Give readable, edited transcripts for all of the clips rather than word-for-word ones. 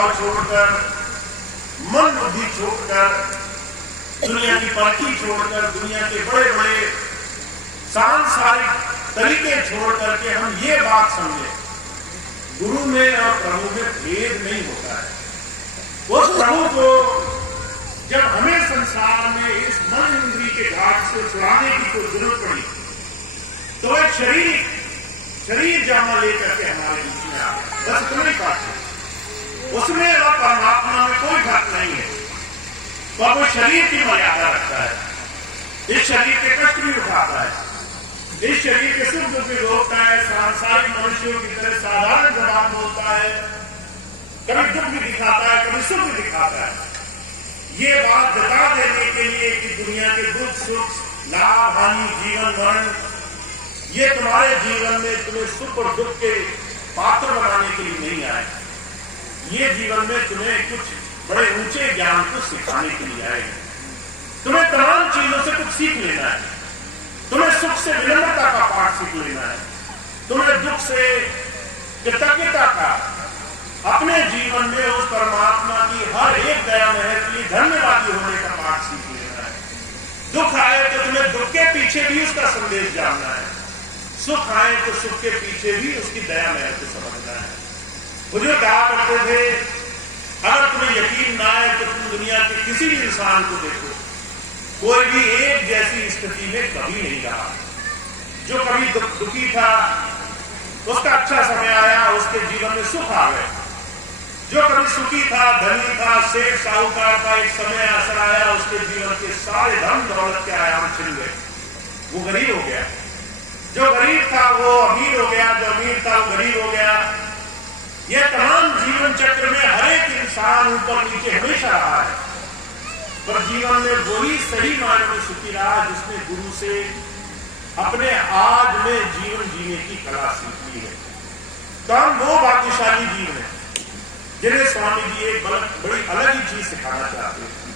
भाव छोड़कर, मन बुद्धि छोड़कर, दुनिया की परखी छोड़कर, दुनिया के बड़े बड़े सांसारिक तरीके छोड़ करके हम ये बात समझे, गुरु में और प्रभु में भेद नहीं होता है। उस प्रभु को जब हमें संसार में इस मन इंद्री के घाट से छुड़ाने की कोई जरूरत पड़ी, तो एक शरीर जामा लेकर के हमारे बीच में आ गया। बस इतना ही बात है। उसमें और परमात्मा में कोई फर्क नहीं है। तो वो शरीर की मर्यादा रखता है, इस शरीर के कष्ट भी उठाता है, इस शरीर के सुख दुख भी रोकता है, सांसारिक मनुष्यों की तरह साधारण जवाब बोलता है, कभी दुख भी दिखाता है, कभी सुख भी दिखाता है। ये बात जता देने के लिए कि दुनिया के दुख सुख, लाभ हानि, जीवन मरण, ये तुम्हारे जीवन में तुम्हें सुख और दुख के पात्र बनाने के लिए नहीं आए। ये जीवन में तुम्हें कुछ बड़े ऊंचे ज्ञान को सिखाने के लिए आए। तुम्हें तमाम चीजों से कुछ सीख लेना है। तुम्हें सुख से विनम्रता का पाठ सीख लेना है। तुम्हें दुख से कृतज्ञता का, अपने जीवन में उस परमात्मा की हर एक दया महर के लिए धन्यवादी होने का पाठ सीख लेना है। दुख आए तो तुम्हें दुख के पीछे भी उसका संदेश जानना है, सुख आए तो सुख के पीछे भी उसकी दया महर को समझना है। मुझे कहा करते थे, अगर तुम्हें यकीन ना आए तो तुम दुनिया के किसी भी इंसान को देखो, कोई भी एक जैसी स्थिति में कभी नहीं रहा। जो कभी दुखी था उसका अच्छा समय आया, उसके जीवन में सुख आ गए। जो कभी सुखी था, धनी था, सेठ साहूकार था, एक समय ऐसा आया उसके जीवन के सारे धन दौलत के आयाम छिन गए, वो गरीब हो गया। जो गरीब था वो अमीर हो गया, जो अमीर था वो गरीब हो गया। ये तमाम जीवन चक्र में हर एक इंसान ऊपर नीचे हमेशा रहा है, पर जीवन में वही सही मायने में सुखी रहा जिसने गुरु से अपने आज में जीवन जीने की कला सीखी है। तो हम वो भाग्यशाली जीव हैं जिन्हें स्वामी जी एक बड़ी अलग ही चीज सिखाना चाहते हैं।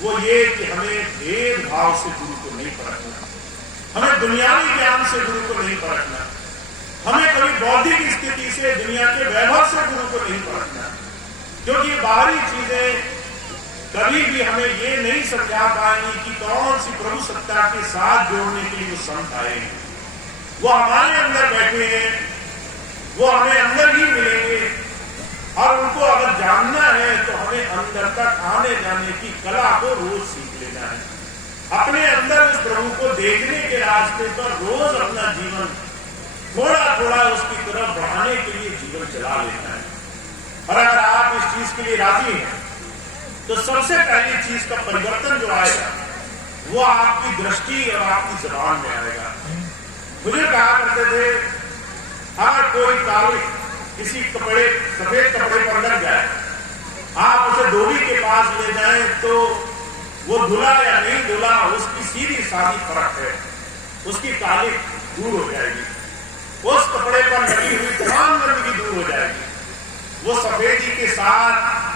वो ये कि हमें भेदभाव से गुरु को नहीं परखना, हमें दुनियावी ज्ञान से गुरु को नहीं परखना, हमें कभी बौद्धिक स्थिति से, दुनिया के वैभव से गुरु को नहीं परखना, क्योंकि बाहरी चीजें कभी भी हमें ये नहीं समझा पाएंगी कि कौन सी प्रभु सत्ता के साथ जोड़ने के लिए वो संत आए हैं। वो हमारे अंदर बैठे हैं, वो हमें अंदर ही मिलेंगे, और उनको अगर जानना है तो हमें अंदर तक आने जाने की कला को रोज सीख लेना है। अपने अंदर उस प्रभु को देखने के रास्ते पर रोज अपना जीवन थोड़ा थोड़ा उसकी तरफ बढ़ाने के लिए जीवन चला लेना है। और अगर आप इस चीज के लिए राजी हैं तो सबसे पहली चीज का परिवर्तन जो आएगा वो आपकी दृष्टि और आपकी जबान में आएगा। मुझे कहा करते थे, अगर कोई काले किसी कपड़े, सफेद कपड़े पर लग जाए, आप उसे धोबी के पास ले जाएं तो वो धुला या नहीं धुला उसकी सीधी सादी फर्क है, उसकी काली दूर हो जाएगी। उस कपड़े पर लगी हुई तमाम गंदगी दूर हो जाएगी। वो सफेदी के साथ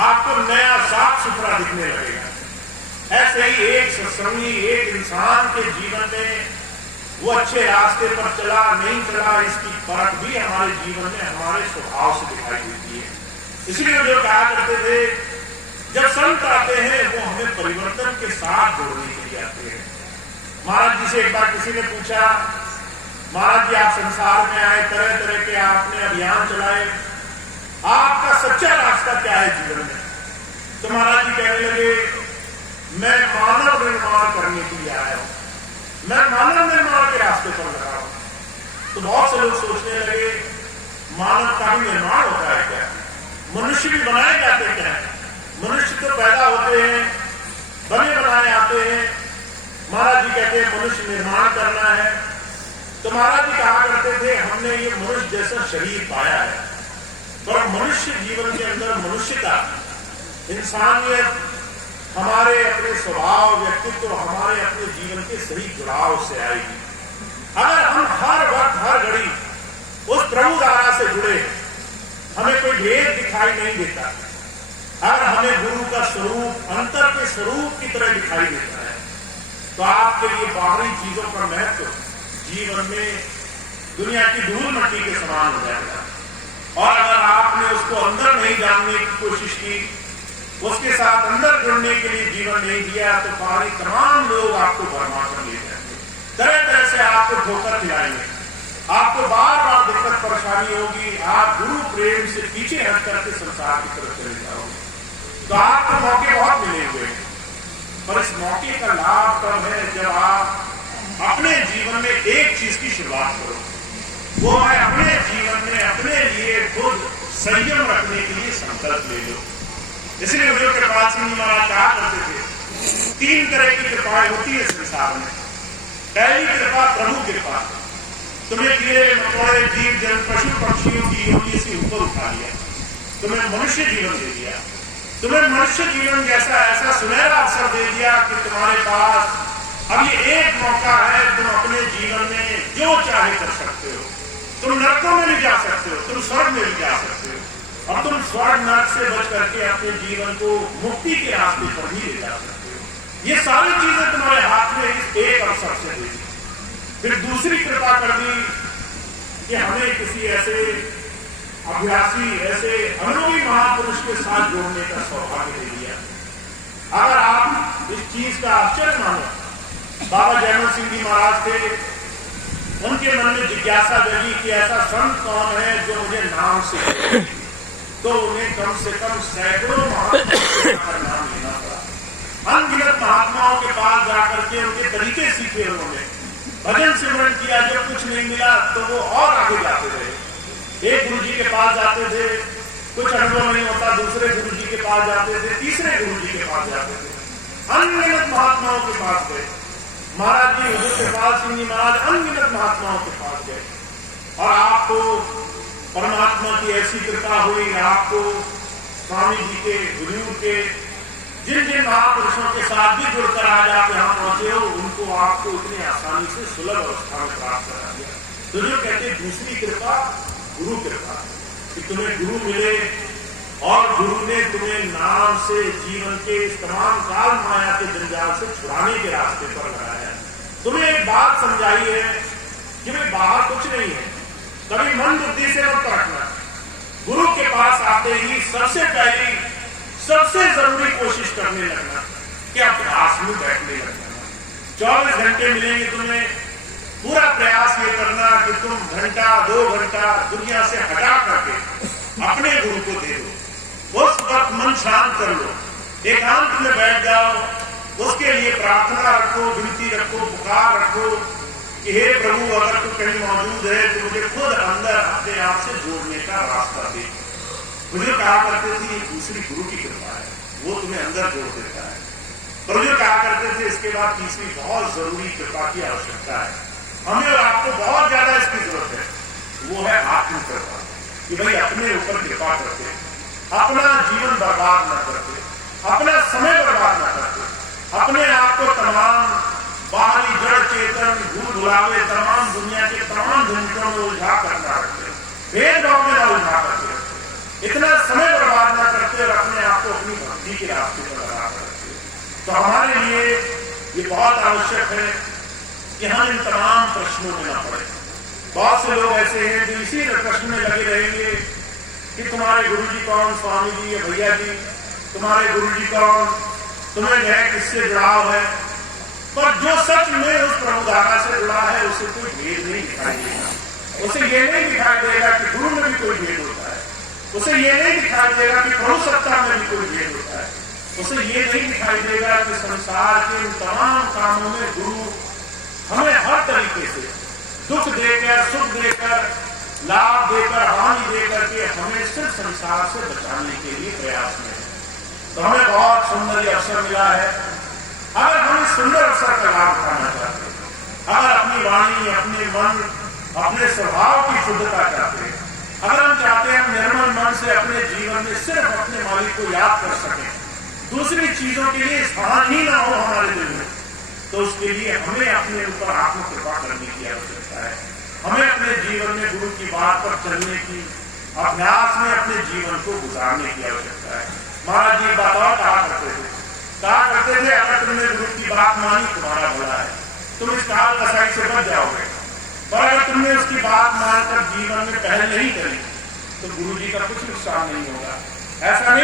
आपको नया साफ सुथरा दिखने लगेगा। ऐसे ही एक सत्संगी, एक इंसान के जीवन में वो अच्छे रास्ते पर चला नहीं चला, इसकी फर्क भी हमारे जीवन में हमारे स्वभाव से दिखाई देती है। इसलिए जो कहा करते थे, जब संत आते हैं वो हमें परिवर्तन के साथ जोड़ने के लिए आते हैं। महाराज जी से एक बार किसी ने पूछा, महाराज जी आप संसार में आए, तरह तरह के आपने अभियान चलाए, आपका सच्चा रास्ता क्या है जीवन में? तो महाराज जी कहने लगे, मैं मानव निर्माण करने के लिए आया हूं, मैं मानव निर्माण के रास्ते पर लगा हूं। तो बहुत से लोग सोचने लगे, मानव का भी निर्माण होता है क्या? मनुष्य भी बनाए जाते क्या? मनुष्य तो पैदा होते हैं, बने बनाए आते हैं। महाराज जी कहते हैं मनुष्य निर्माण करना है। तो महाराज जी कहा करते थे, हमने ये मनुष्य जैसा शरीर पाया है, पर मनुष्य जीवन के अंदर मनुष्यता, इंसानियत, हमारे अपने स्वभाव, व्यक्तित्व, हमारे अपने जीवन के सही जुड़ाव से आएगी। अगर हम हर वक्त हर घड़ी उस प्रभु धारा से जुड़े, हमें कोई भेद दिखाई नहीं देता। अगर हमें गुरु का स्वरूप अंतर के स्वरूप की तरह दिखाई देता है, तो आपके लिए बाहरी चीजों का महत्व जीवन में दुनिया की धूल मिट्टी के समान हो जाएगा। और अगर आपने उसको अंदर नहीं जानना जानने की कोशिश की, उसके साथ अंदर जुड़ने के लिए जीवन नहीं दिया, तो बाहरी तमाम लोग आपको भरमा कर ले जाएंगे, तरह तरह से आपको ठोकर खिलाएंगे, आपको बार बार दिक्कत परेशानी होगी, आप गुरु प्रेम से पीछे हट करके संसार की तरफ चले जाओगे। तो आपको मौके बहुत मिले हुए हैं, पर इस मौके का लाभ तब है जब आप अपने जीवन में एक चीज की शुरुआत करो, वो है अपने जीवन में अपने लिए खुद संयम रखने के लिए संकल्प ले लो। इसलिए मुझे कृपाल सिंह जी महाराज कहा करते थे, 3 तरह की कृपाएं होती है संसार में। पहली कृपा प्रभु कृपा, तुम्हें कीड़े मकोड़े जीव जन पशु पक्षियों की योनि से ऊपर उठा लिया, तुम्हें मनुष्य जीवन दे दिया, तुम्हें मनुष्य जीवन जैसा ऐसा सुनहरा अवसर दे दिया कि तुम्हारे पास अब ये एक मौका है, तुम अपने जीवन में जो चाहे कर सकते हो। तुम नरकों में भी जा सकते हो, तुम स्वर्ग में भी जा सकते हो, और तुम स्वर्ग नरक से बच करके अपने जीवन को मुक्ति के रास्ते पर भी ले जा सकते हो। ये सारी चीजें तुम्हारे हाथ में इस एक अवसर से दे दी। फिर दूसरी कृपा कर दी कि हमें किसी ऐसे अभ्यासी, ऐसे अनुभवी महापुरुष के साथ जोड़ने का सौभाग्य दे दिया। अगर आप इस चीज का आश्चर्य मानो, बाबा जयमल सिंह जी महाराज थे, उनके मन में जिज्ञासा जगी कि ऐसा संत कौन है जो मुझे नाम से, तो उन्हें कम से कम सैकड़ों महात्माओं का नाम लेना पड़ा। अनगिनत महात्माओं के पास जाकर के उनके तरीके सीखे, उन्होंने भजन सिमरन किया, जब कुछ नहीं मिला तो वो और आगे जाते रहे। एक गुरु जी के पास जाते थे, कुछ अनुभव नहीं होता, दूसरे गुरु जी के पास जाते थे, तीसरे गुरु जी के पास जाते थे, अनगिनत महात्माओं के पास गए। महाराज जी हुजूर कृपाल सिंह जी महाराज अनगिनत महात्माओं के पास गए, और आपको परमात्मा की ऐसी कृपा हुई, आपको स्वामी जी के, गुरु के, जिन जिन महापुरुषों के साथ भी जुड़कर आज आप यहाँ पहुंचे हो, उनको आपको इतनी आसानी से सुलभ अवस्था में प्राप्त करा दिया। तो जो कहते दूसरी कृपा गुरु कृपा, कि तुम्हें गुरु मिले और गुरु ने तुम्हें नाम से जीवन के इस तमाम काल माया के जंजाल से छुड़ाने के रास्ते पर लगाया। तुम्हें एक बात समझाई है कि भाई बाहर कुछ नहीं है, कभी मन बुद्धि से मत रखना। गुरु के पास आते ही सबसे पहली सबसे जरूरी कोशिश करने लगना कि अभ्यास में बैठने लगना। 24 घंटे मिलेंगे तुम्हें, पूरा प्रयास ये करना कि तुम घंटा 2 घंटा दुनिया से हटा करके अपने गुरु को दे दो। उस वक्त मन शांत कर लो, एकांत में बैठ जाओ, उसके लिए प्रार्थना रखो, विनती रखो, पुकार रखो कि हे प्रभु, अगर तू कहीं मौजूद है तो मुझे खुद अंदर अपने आप से जोड़ने का रास्ता दे। मुझे कहा करते थे ये दूसरी गुरु की कृपा है, वो तुम्हें अंदर जोड़ देता है। पर मुझे कहा करते थे इसके बाद तीसरी बहुत जरूरी कृपा की आवश्यकता है, हमें और आपको बहुत ज्यादा इसकी जरूरत है, वो है आत्म कृपा, कि भाई अपने ऊपर कृपा करते, अपना जीवन बर्बाद न करते, अपना समय बर्बाद न करते, अपने आप को तमाम बाहरी जड़ चेतन भूल भुलावे तमाम दुनिया के तमाम झंझटों में उलझा कर न रखते, भेदभाव में न उलझा करते, इतना समय बर्बाद न करते और अपने आप को अपनी भक्ति के रास्ते पर लगा करते। तो हमारे लिए ये बहुत आवश्यक है कि हम इन तमाम प्रश्नों में न पड़े। बहुत से लोग ऐसे हैं जो इसी प्रश्न में लगे रहेंगे कि तुम्हारे गुरु जी कौन, स्वामी जी या भैया जी, तुम्हारे गुरु जी कौन, तुम्हें जो है किससे जुड़ाव है। पर जो सच में उस प्रभुधारा से जुड़ा है उसे कोई भेद नहीं दिखाई देगा, उसे ये नहीं दिखाई देगा कि गुरु में भी कोई भेद होता है, उसे ये नहीं दिखाई देगा कि प्रभु सत्ता में भी कोई भेद होता है, उसे ये नहीं दिखाई देगा कि संसार के इन तमाम कामों में गुरु हमें हर तरीके से दुख देकर, सुख देकर, लाभ देकर, हानि देकर के हमें सिर्फ संसार से बचाने के लिए प्रयास में है। तो हमें बहुत सुंदर अवसर मिला है। अगर हम इस सुंदर अवसर का लाभ उठाना चाहते हैं, अगर अपनी वाणी, अपने मन, अपने स्वभाव की शुद्धता चाहते हैं, अगर हम चाहते हैं निर्मल मन से अपने जीवन में सिर्फ अपने मालिक को याद कर सकें, दूसरी चीजों के लिए स्थान ही ना हो हमारे दिल में, तो उसके लिए हमें अपने ऊपर आत्म कृपा करने की आवश्यकता है। हमें अपने जीवन में गुरु की बात पर चलने की, अभ्यास में अपने जीवन को गुजारने की आवश्यकता है। महाराज जी बात और कहा करते थे अगर तुमने गुरु की बात मानी तुम्हारा भला है, तुम इस काल कसाई से बच जाओगे। पर अगर तुमने उसकी बात मानकर जीवन में पहल नहीं करी तो गुरु जी का कुछ नुकसान नहीं होगा। ऐसा नहीं